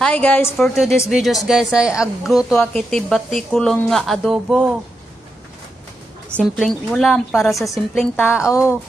Hi guys, for today's videos guys ay agluto akiti batikulong nga adobo. Simpleng ulam para sa simpleng tao.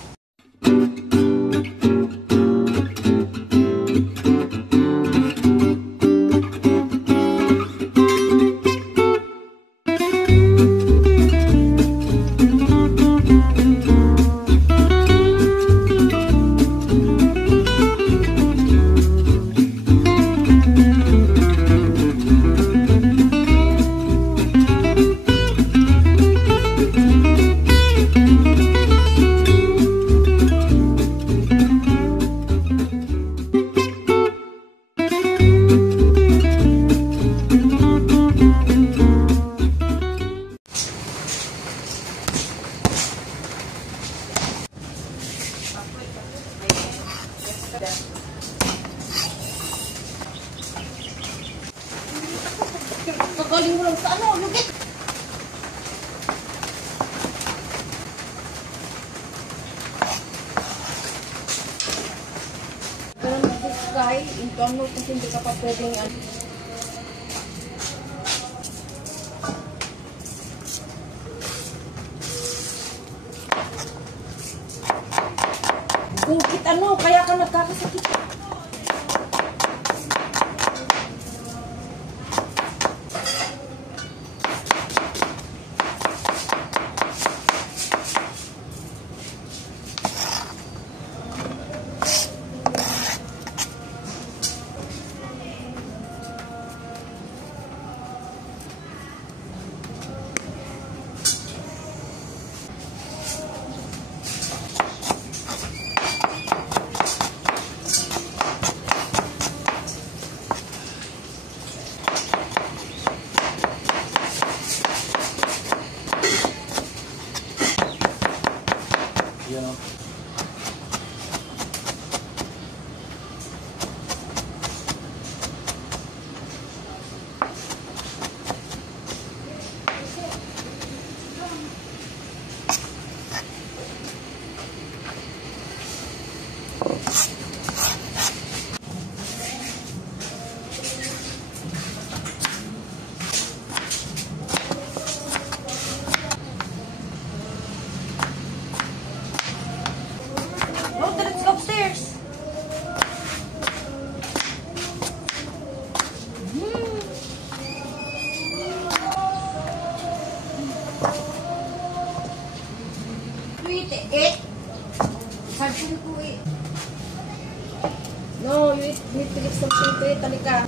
Kagaling mo lang sa ano, lugit. Pero nag-sky, internal kasi hindi ka pa pwedeng ano. Bukit ano, kaya ka nagkakasakit. No, you need to get something to eat, talika.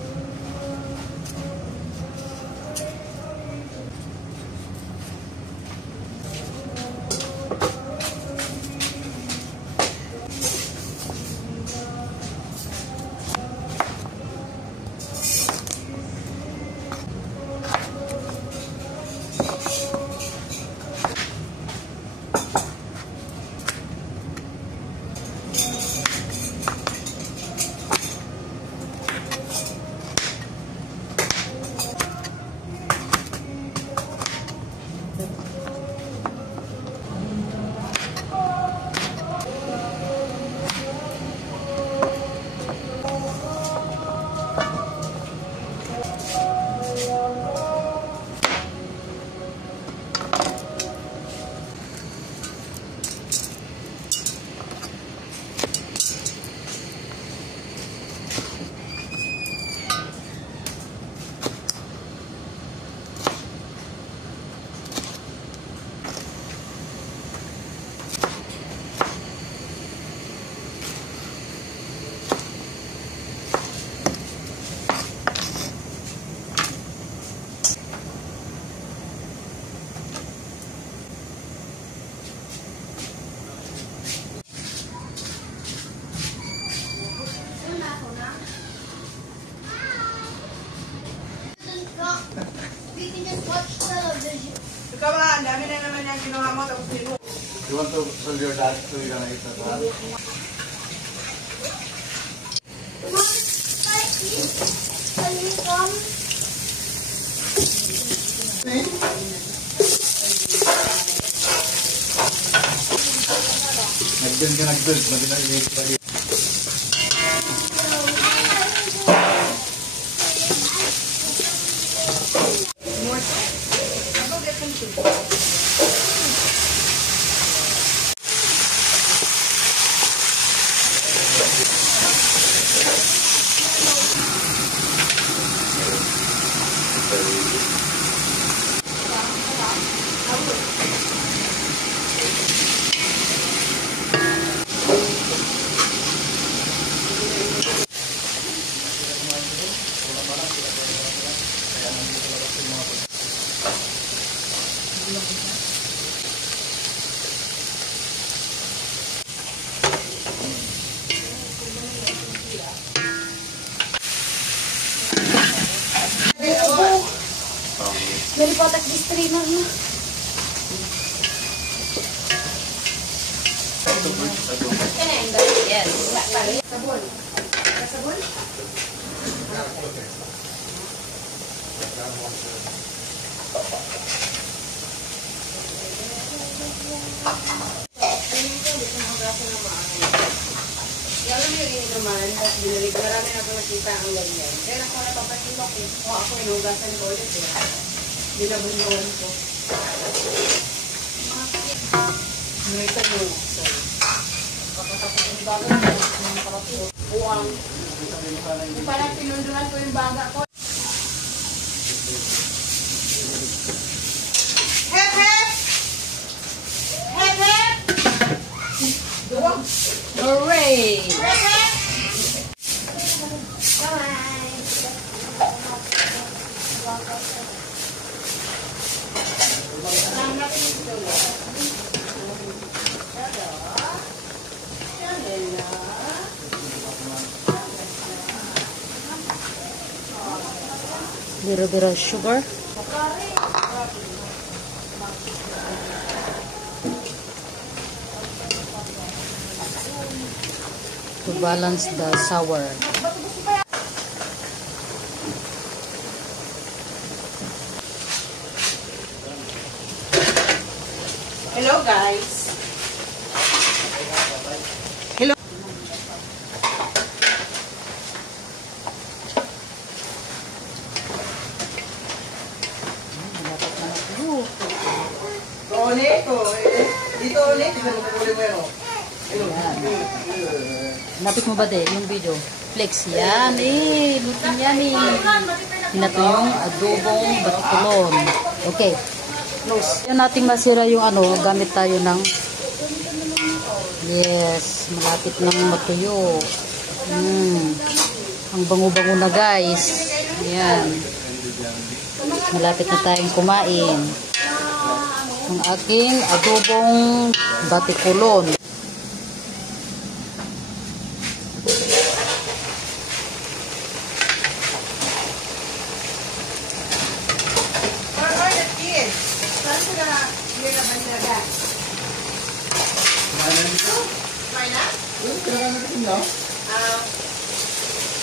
We can just watch television. Ikaw nga, ang dami na naman yung ginawa mo, tapos nilo. You want to tell your dad so you're gonna eat that? Can you come? Nag-build ka nag-build, madi na i-make pa rin. Dali po atak distrainer mo. Yes. Sabon. Sabon? Yan lang yung naman, tapos binalig. Marami na ako nakita ang ganyan. Kaya ako napapasilok eh. O ako inugasan ko ulit eh. Binabunyawan ko. May tanong. Kapatapos yung baga ko, mga kapatid. Buwang. Yung parang pinunduhan ko yung baga ko. Hep, hep! Hep, hep! Duwag! Hooray! Hep, hep! Little bit of sugar. To balance the sour. Hello guys. Hello. Ulit ko. Dito ulit. Dito ulit mo yun. Napit mo ba de yung video? Flex yan eh. Lutin yan eh. Ito yung adobong batikulon. Okay. Close. Yan nating masira yung ano. Gamit tayo ng yes. Malapit nang matuyo. Ang bango-bango na guys. Yan. Malapit na tayong kumain. Ang aking adobong batikulon. Or the kids. Saan sila nila bandaga? Kumain na?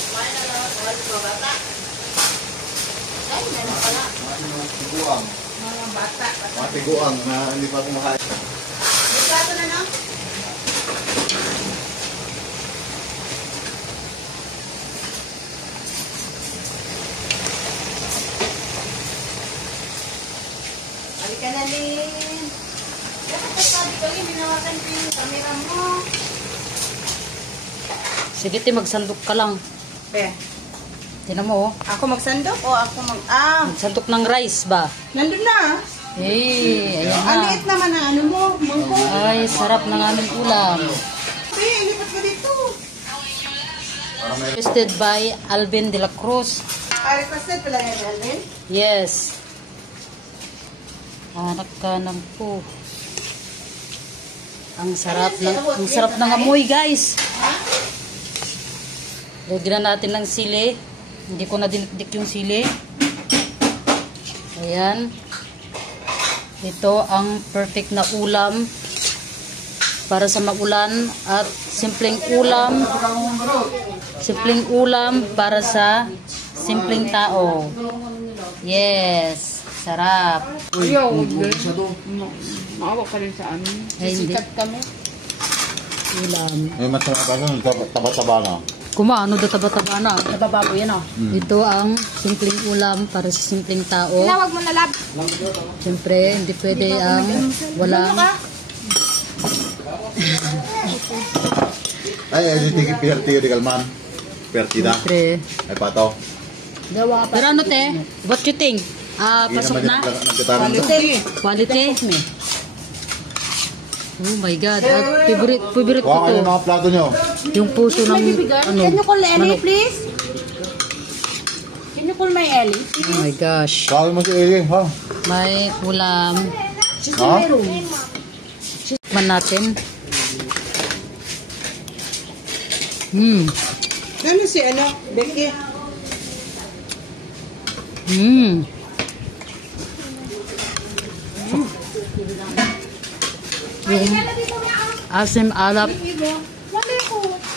Kumain na lang ang mga bata. Ay, meron pala. Tiguang. Mga bata. Mga tiguang na hindi pa kumakain. May plato na no? Halika na, Lynn. Dapat sabi ko, minawakan ko yung camera mo. Sige, magsandok ka lang. Be, Tinan mo, oh. ako magsandok o ako mag... Ah, Magsandok ng rice ba? nandun na. Eh, ayan Ang na. liit naman ang ano mo, mungko. Ay, sarap ng aming ulam. Hey, ilipat ka dito. Requested by Alvin de la Cruz. Ah, requested pala yan, Alvin. Yes. Anak ka ng po. Ang sarap ng amoy, guys. Lagyan na natin ng sili. Hindi ko na dinikdik yung sili. Ayan. Ito ang perfect na ulam para sa maulan at simpleng ulam. Simpleng ulam para sa simpleng tao. Yes. Sarap. Maawa ka rin sa amin. Ay, hindi. kami. Ulam. May masama pa nun, taba-taba na. Kumano da taba-taba na. Nabababo yan oh. Ito ang simpleng ulam para sa simpleng tao. Tinawag mo na lab. Siyempre, hindi pwede ang walang Ay, di tiki perti di kalman. Perti da. siyempre. Ay pato. Pero ano te? What you think? Pasok na? Nagkataran to. Quality? Oh my God. At favorite ko Kuha kayo to. mga plato nyo. Yung puso ng ano, Can you call Ellie, manok. please? Can you call my Ellie? Oh my gosh. Kuha mo si Eli, ha? May ulam. Ha? Man natin. Ano si ano? Becky? Asim, alap.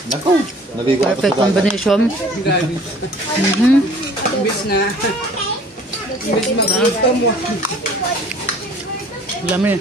Naku, naligo ako Perfect sa dagat. combination. Gabi. Mhm. Imbis na. Imbis magluto mo. Lami.